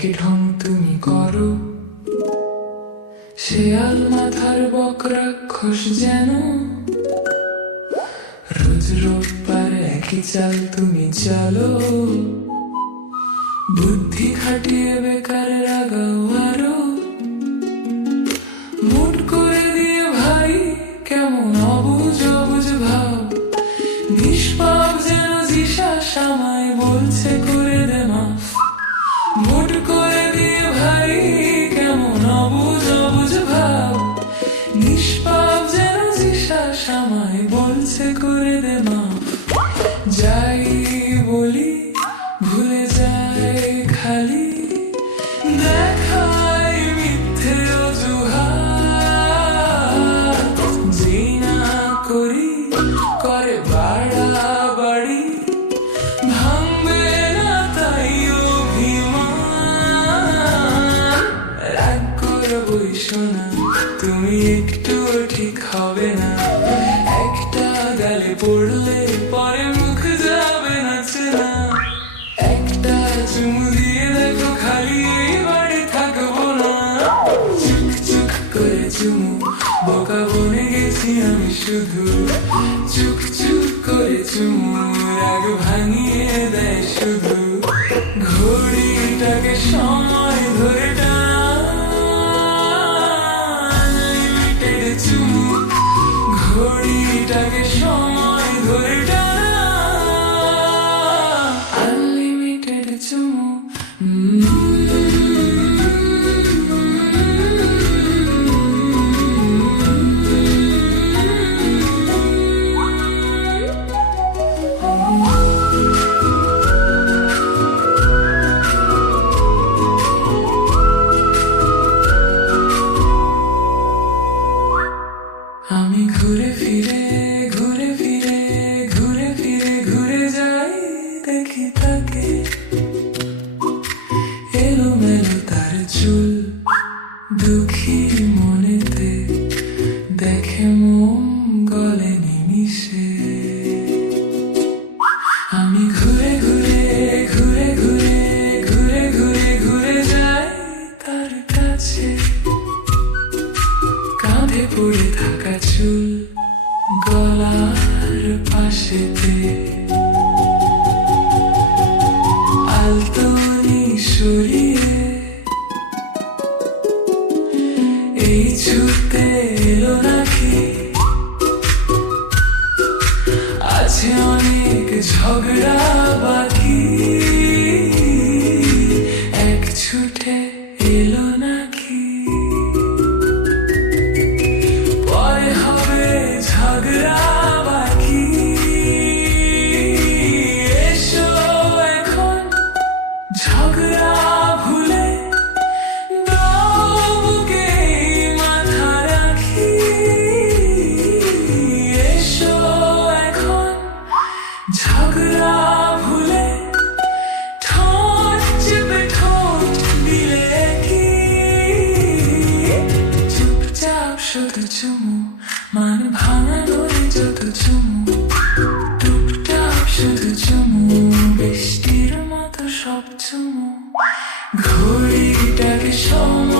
একই ঢং তুমি করো, শেয়াল মাথার বক রাক্ষস যেন। রোজ রোববার একই চাল তুমি চালো, বুদ্ধি খাটিয়ে বেকার রাগাও আরো। মুট করে দিয়ে ভাই কেমন অবুঝ অবুঝ ভাব, নিষ্পাপ যেন জিসাস আমায় বলছে করে দে মাফ। মুট করে দিয়ে ভাই কেমন অবুঝ অবুঝ ভাব, নিষ্পাপ যেন জিসাস আমায় বলছে করে দে মাফ। যাই বলি ভুলে যায় খালি, দেখায় মিথ্যে অজুহাত। যেই না করি করে বাড়াবাড়ি, ভাঙবে না তাই অভিমান। রাগ করবই শোনা তুমি একটুও ঠিক হবে না, একটা গালে পড়লে পরে মুখ যাবে না চেনা। একটা চুমু দিয়ে দেখো খালি এই বাড়ি থাকবো না। চুক চুক করে চুমু বোকা বনে গেছি আমি শুধু, চুক চুক করে চুমু রাগ ভাঙিয়ে দেয় শুধু। ঘড়িটাকে সময় ধরে আনলিমিটেড চুমু, ঘড়িটাকে সময় ধরে আনলিমিটেড চুমু। আমি ঘুরে ফিরে ঘুরে ফিরে ঘুরে ফিরে ঘুরে যাই, দেখি তাকে এলোমেলো তার চুল, দুঃখী মনেতে দেখে মোম গলে নিমিশে। আমি ঘুরে ঘুরে ঘুরে ঘুরে ঘুরে ঘুরে ঘুরে যাই তার কাছে, কাঁধে পড়ে থাকা চুল গলার পাশেতে, আলতোনি সরিয়ে এই ছুটতে এলো নাকি। আছে অনেক ঝগড়া বাকি, এক ছুটে এলো নাকি। পরে হবে ঝগড়া বাকি, এসো এখন ঝগড়া ভুলে বুকে মাথা রাখি। এসো এখন ঝগড়া ভুলে ঠোঁট চেপে ঠোঁট দিলে কি। চুপচাপ শুধু চুমু, মান ভাঙানোর যত চুমু, টুপটাপ শুধু চুমু, বৃষ্টির মতো সব চুমু। ঘড়িটাকে সময়